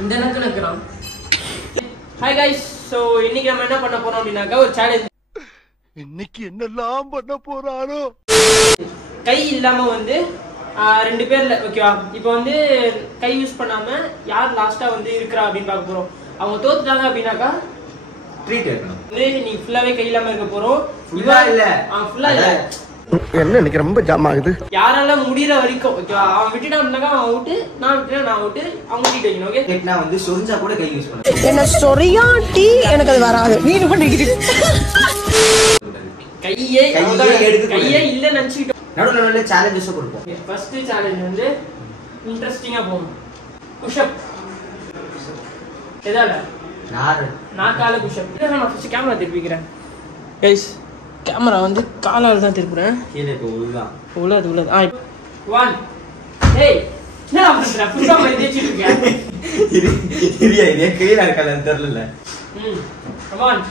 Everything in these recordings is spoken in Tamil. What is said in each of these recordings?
இந்த நக்கு நக்குறான். ஹாய் கைஸ், ஸோ இன்னைக்கு நம்ம என்ன பண்ண போறோம் அப்படின்னாக்கா ஒரு சேலஞ்ச். இன்னைக்கு என்னெல்லாம் பண்ண போறாரோ. கை இல்லாம வந்து 2 பேர்ல ஓகேவா. இப்போ வந்து கை யூஸ் பண்ணாம யார் லாஸ்டா வந்து இருக்கிறா அப்படின்னு பார்க்க போறோம். அவங்க தோத்துட்டாங்க அப்படின்னாக்கா ட்ரீட் எடுக்கணும். நீ ஃபுல்லாவே கை இல்லாம இருக்க போறோம். ஃபுல்லா இல்ல, ஃபுல்லா இல்ல. என்ன எனக்கு ரொம்ப ஜாம் ஆகுது. யாரால முடியற வரைக்கும் ஓகேவா. அவன் விட்டுட்டான் அப்படின்னாக்கா அவன் அவுட்டு, நான் விட்டுட்டேன் நான் அவுட்டு, அவங்க விட்டு வைக்கணும். ஓகே, கேட்னா வந்து சொரிஞ்சா கூட கை யூஸ் பண்ணணும். என்ன சொரியாட்டி எனக்கு அது வராது. நீ என்ன பண்ணிக்கிட்டு கையே இல்ல நினைச்சுக்கிட்டோம். நடுவுல சேலஞ்சஸ் கொடுப்போம். ஃபர்ஸ்ட் சேலஞ்ச் வந்து இன்ட்ரெஸ்டிங்கா போகும். புஷ்அப். எதால நான் கால புஷ்அப். நான் ஃபர்ஸ்ட் கேமரா திருப்பிக்கிறேன். கைஸ், கேமரா வந்து காலால தான் திருப்புறேன். கீழே உள்ளதா உள்ளது 1. ஏய், என்ன பண்ற? புஷ்அப் மாதிரி தேச்சிட்டு இருக்க. இது கையில இருக்கான்னு தெரியல. Come on.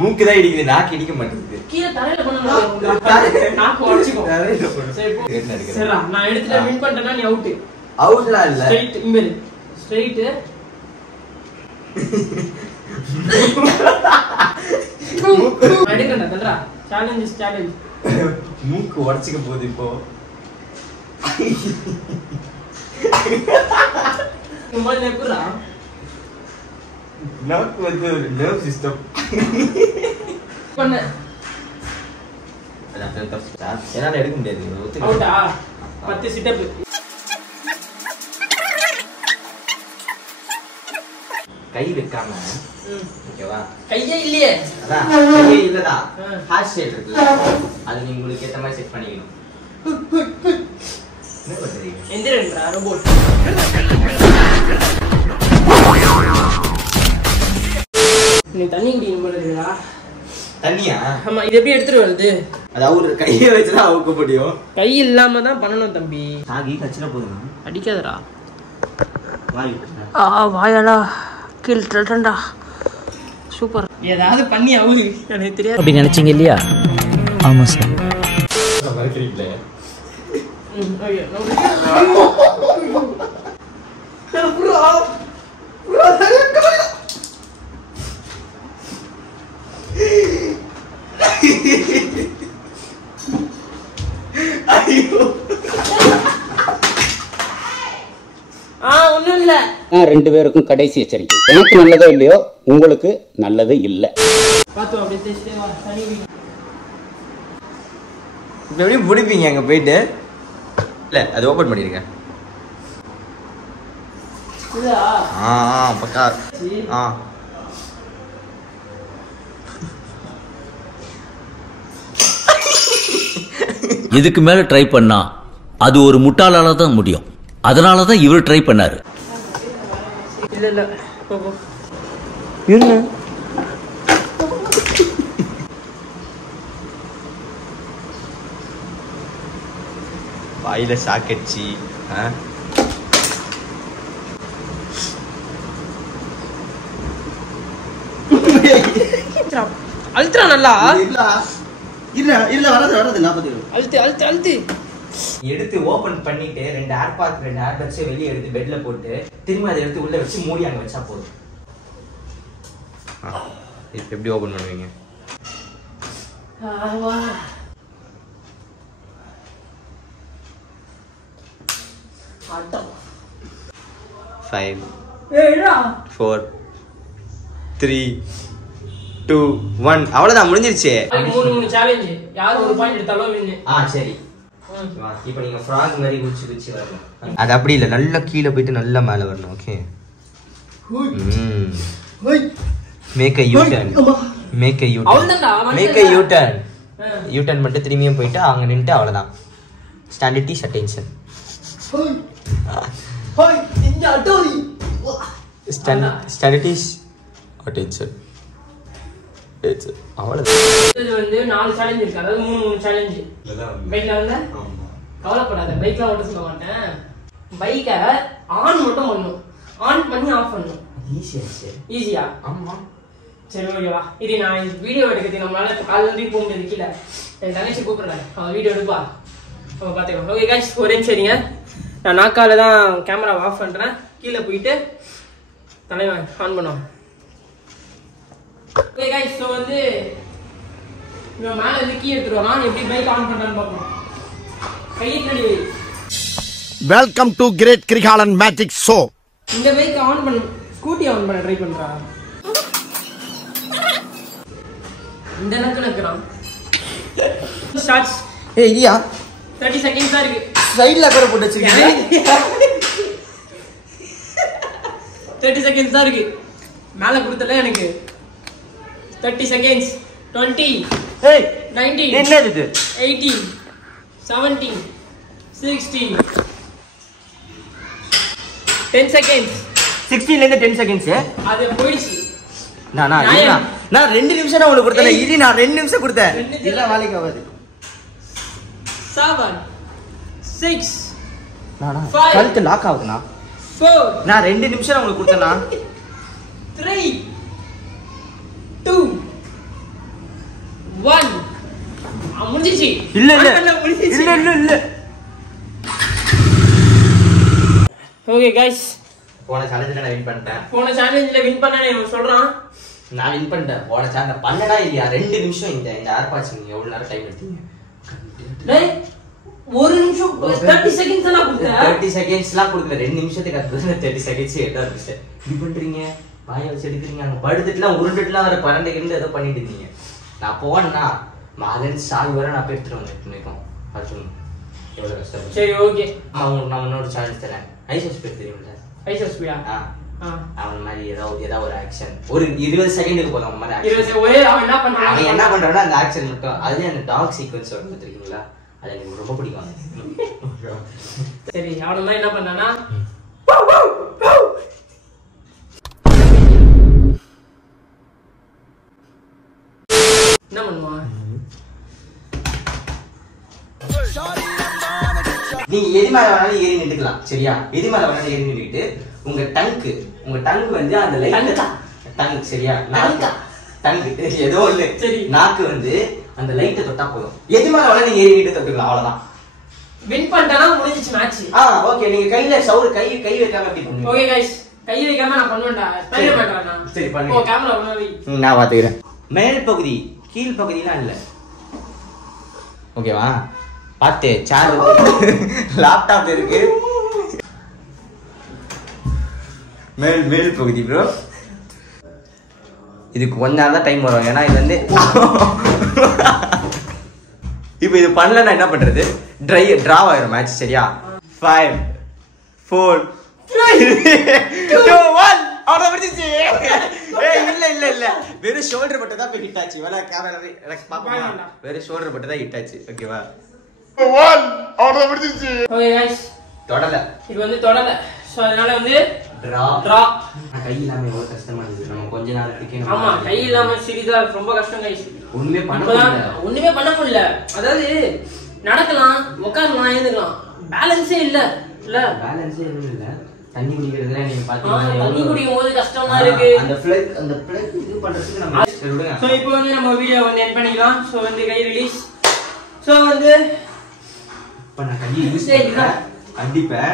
மூக்கு தான் இடிக்குது, நாக்கு இடிக்க மாட்டேங்குது. கீழ தரையில பண்ணணும். நாக்கு உடைச்சுக்கோ. சரி போ. சரிடா, நான் எடுத்துட்டு வின் பண்ணிட்டேனா நீ அவுட். அவுட்லாம் இல்ல. ஸ்ட்ரைட் இம்பெல். ஸ்ட்ரைட். அடிக்கடா தல்றா. சேலஞ்ச். மூக்கு உடைச்சிக்க போகுது இப்போ. மொபைல் எப்பறா? நாக்கு வந்து ஒரு நர்வ் சிஸ்டம். பண்ண அதான் தப்பு. என்னால எடுக்க முடியாது. அவுட்டா? 10 சிட் அப். கை வைக்காம ஓகேவா. கையே இல்லையே. அதான் கையே இல்லடா. ஹார்ட் ஸ்டைல் இருக்குல்ல, அது நீங்க உங்களுக்கு ஏத்த மாதிரி செட் பண்ணிக்கணும். என்ன பண்றீங்க? எந்திரன்றா ரோபோட். நீ தண்ணி குடிக்கணும் போல இருக்குடா. தண்ணியா? ஆமா, இது எப்படி எடுத்துட்டு வருது? அது அவரு கையை வச்சுதான் அவுக்க முடியும். கை இல்லாம தான் பண்ணணும் தம்பி. சாகி கச்சில போதுமா? அடிக்காதடா. வாய். வாயாடா கீழ் தட்டண்டா. சூப்பர். ஏதாவது பண்ணி அவுது எனக்கு தெரியாது. அப்படி நினைச்சீங்க இல்லையா? ஆமா சார். மறக்கிறீங்களே. ஒண்ணும் இல்ல. 2 பேருக்கும் கடைசி எச்சரிக்கை. எனக்கு நல்லதோ இல்லையோ, உங்களுக்கு நல்லது இல்ல. பாத்து அப்படியே தேய்ச்சிட்டே வா. தண்ணி குடி. இப்ப எப்படி முடிப்பீங்க அங்க போயிட்டு? இல்ல, அது ஓபன் பண்ணிருக்கேன். இதா? பக்கா. இதுக்கு மேல ட்ரை பண்ணா அது ஒரு முட்டாளால தான் முடியும். அதனால தான் இவர் ட்ரை பண்ணாரு. இல்ல போ போ. என்ன? வாயில சாக்கடிச்சி. அழுத்துறா நல்லா. இல்ல வரது 40. அழுத்து. எடுத்து ஓபன் பண்ணிட்டு 2 ஏர்பாட் 2 ஏர்பட்ஸ் வெளியே எடுத்து பெட்ல போட்டு திரும்ப அதை எடுத்து உள்ள வச்சு மூடி அங்க வச்சா போதும். எப்படி ஓபன் பண்ணுவீங்க? வா. 5 4 3 2 1 அவ்வளவுதான், முடிஞ்சிருச்சு. 3 சேலஞ்ச். யார் ஒரு பாயிண்ட் எடுத்தாலும் வின். சரி. இப்போ நீங்க ஃப்ராக் மாதிரி குச்சி வரணும். அது அப்படி இல்ல, நல்லா கீழ போயிட்டு நல்லா மேல வரணும். Okay. Make a U-turn. Make a U-turn. Make a U-turn. U-turn பண்ணிட்டு திரும்பியும் போயிட்டு அங்க நின்னுட்டு அவ்வளவுதான். ஸ்டாண்டிட்டிஸ் அட்டென்ஷன். ஹாய் இந்த அட்டோரி. ஸ்டாண்டிட்டிஸ் அட்டென்ஷன். அவ்வளவுதான். இது வந்து 4 சேலஞ்ச் இருக்கு. அதாவது 3 சேலஞ்ச். பைக்ல வந்து கவலைப்படாத, பைக்ல ஓட்ட சொல்ல மாட்டேன். பைக்கை ஆன் மட்டும் பண்ணணும். ஆன் பண்ணி ஆஃப் பண்ணணும். ஈஸியா? ஈஸியா? ஆமா. சரி ஓகேவா இது நான் வீடியோ எடுக்கிறது நம்மளால இப்போ காலையில் வந்து போக முடியாது கீழே என் தங்கச்சி கூப்பிடுறேன் அவன் வீடியோ எடுப்பா அவன் பார்த்துக்கலாம் ஓகே கைஸ் ஒரே சரிங்க நான் நாக்கால தான் கேமரா ஆஃப் பண்ணுறேன் கீழே போயிட்டு தலைவன் ஆன் பண்ணுவோம் ஓகே கைஸ் ஸோ வந்து இவன் மேலே வந்து கீ எடுத்துட்டு வரான் எப்படி பைக் ஆன் பண்ணுறான்னு பார்ப்போம் கையை பின்னாடி வை welcome to great Kirikalan magic show. இந்த பைக் ஆன் பண்ண ஸ்கூட்டி ஆன் பண்ண ட்ரை பண்றா இந்த நக்குறான் ஸ்டார்ட்ஸ் ஏய் இடியா 30 செகண்ட்ஸ் தான் இருக்கு சைடுல கூட போட்டு வச்சிருக்கீங்க 30 செகண்ட்ஸ் தான் இருக்கு மேல கொடுத்தல எனக்கு 30 செகண்ட்ஸ் 20 ஏய் 19 என்னது இது 18 17 16 10 செகண்ட்ஸ் 16 ல இருந்து 10 செகண்ட்ஸ் அது போயிடுச்சு நான் 2 நிமிஷம் தான் உங்களுக்கு கொடுத்தேன் இது நான் 2 நிமிஷம் கொடுத்தேன் இல்ல வேலைக்கு ஆகாது 7 6 நானா Five. கழுத்து லாக் ஆகுதுண்ணா 4 நான் 2 நிமிஷம் உங்களுக்கு கொடுத்தேண்ணா 3 2 1 முடிஞ்சிச்சு இல்ல இல்ல முடிஞ்சிச்சு இல்ல இல்ல இல்ல ஓகே गाइस போன சேலஞ்சில நான் வின் பண்ணிட்டேன் போன சேலஞ்சில வின் பண்ணனே இவன் சொல்றான் நான் வின் பண்ணிட்டேன் போன சேலஞ்ச் பண்ணடா இல்லையா 2 நிமிஷம் இந்த ஏர்பாட்ஸ் நீங்க எவ்வளவு நேரம் டைம் எடுத்தீங்க டேய் ஒரு நிமிஷம் 30 செகண்ட்ஸ் நான் கொடுத்தேன் 30 செகண்ட்ஸ்லாம் கொடுக்கல 2 நிமிஷத்துக்கு அடுத்து 30 செகண்ட்ஸ் எடுத்தா இருந்துச்சு இது பண்றீங்க வாயை வச்சு எடுக்கிறீங்க அங்க படுத்துட்டுலாம் உருண்டுட்டுலாம் வர பரண்டை இருந்து ஏதோ பண்ணிட்டு இருந்தீங்க நான் போனேன்னா மாலன் சாவி வர நான் போய் எடுத்துட்டு வந்துட்டு இருக்கோம் அர்ஜுன் எவ்வளவு கஷ்டம் சரி ஓகே நான் உன்னோட சேலஞ்ச் தரேன் ஐசஸ் பேர் தெரியும்ல ஐசஸ் பியா அவன் மாதிரி ஏதாவது ஒரு ஆக்ஷன் ஒரு 20 செகண்டுக்கு போதும் அவன் மாதிரி action. ஒரே அவன் என்ன பண்றான் அவன் என்ன பண்றான்னா அந்த ஆக்ஷன் மட்டும் அதுல அந்த டாக் சீக்வென்ஸ் வருது தெரியுங்களா அது எனக்கு ரொம்ப பிடிக்கும் சரி அவன மாதிரி என்ன பண்ணானா என்ன பண்ணுவான் நீங்க எது மேல வேணாலும் ஏறி நின்றுக்கலாம் சரியா எது மேல வேணாலும் ஏறி நின்றுட்டு உங்க டங்க் வந்து அந்த லைட் டங்க் சரியா டங்க் ஏதோ இல்ல சரி. நாக்கு வந்து அந்த லைட்டை தொட்டா போதும் எது மேல வேணாலும் நீங்க ஏறி நின்று தொட்டுக்கலாம் அவ்வளவுதான் வின் பண்ணிட்டானா முடிஞ்சிச்சு மேட்ச் ஓகே நீங்க கையில கை வைக்காம எப்படி பண்ணுவீங்க ஓகே गाइस கை வைக்காம நான் பண்ணுவேன்டா ஸ்பெல் பண்றேன் நான் சரி, பண்ணுங்க. ஓ கேமரா முன்னாடி நான் பாத்துக்கிறேன் மேல் பகுதி கீழ் பகுதிலாம் இல்ல ஓகேவா பாத்து சேர் லேப்டாப் இருக்கு மேல் பகுதி ப்ரோ இதுக்கு கொஞ்ச நேரம் தான் டைம் வரும் ஏன்னா இது வந்து இப்போ இது பண்ணலன்னா என்ன பண்றது டிராவ் ஆயிரும் மேட்ச் சரியா 5 4 2 1 அவ்வளோ முடிஞ்சிச்சு இல்ல வெறும் ஷோல்டர் மட்டும் தான் போய் ஹிட் ஆச்சு வேலை கேமரா எனக்கு பாப்போமா வெறும் ஷோல்டர் மட்டும் தான் ஹிட் ஆச்சு ஓகேவா ஓகே गाइस தொடல இது வந்து தொடல சோ அதனால வந்து டிரா கை இல்லாம எவ்வளவு கஷ்டமா இருக்கு நம்ம கொஞ்ச நேரத்துக்கு ஆமா கை இல்லாம சீரியஸா ரொம்ப கஷ்டம் गाइस ஒண்ணுமே பண்ண முடியல ஒண்ணுமே பண்ண முடியல அதாவது நடக்கலாம் உட்காரலாம் எழுந்துக்கலாம் பேலன்ஸே இல்ல பேலன்ஸே எதுவும் இல்ல தண்ணி குடிக்கிறதுல நீங்க தண்ணி குடிக்கும் போது கஷ்டமா இருக்கு அந்த பிளக் இது பண்றதுக்கு நம்ம சரி விடுங்க சோ இப்போ வந்து நம்ம வீடியோ வந்து எண்ட் பண்ணிக்கலாம் சோ வந்து கை ரிலீஸ் சோ வந்து இப்ப நான் கையை யூஸ் சரி, பண்றேன் கண்டிப்பேன்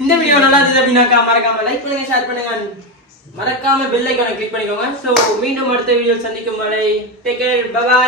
இந்த வீடியோ நல்லா இருந்துச்சு அப்படின்னாக்கா மறக்காம லைக் பண்ணுங்க ஷேர் பண்ணுங்க மறக்காம பெல் ஐகானை கிளிக் பண்ணிக்கோங்க சோ மீண்டும் அடுத்த வீடியோ சந்திக்கும் வரை டேக் கேர் பை பை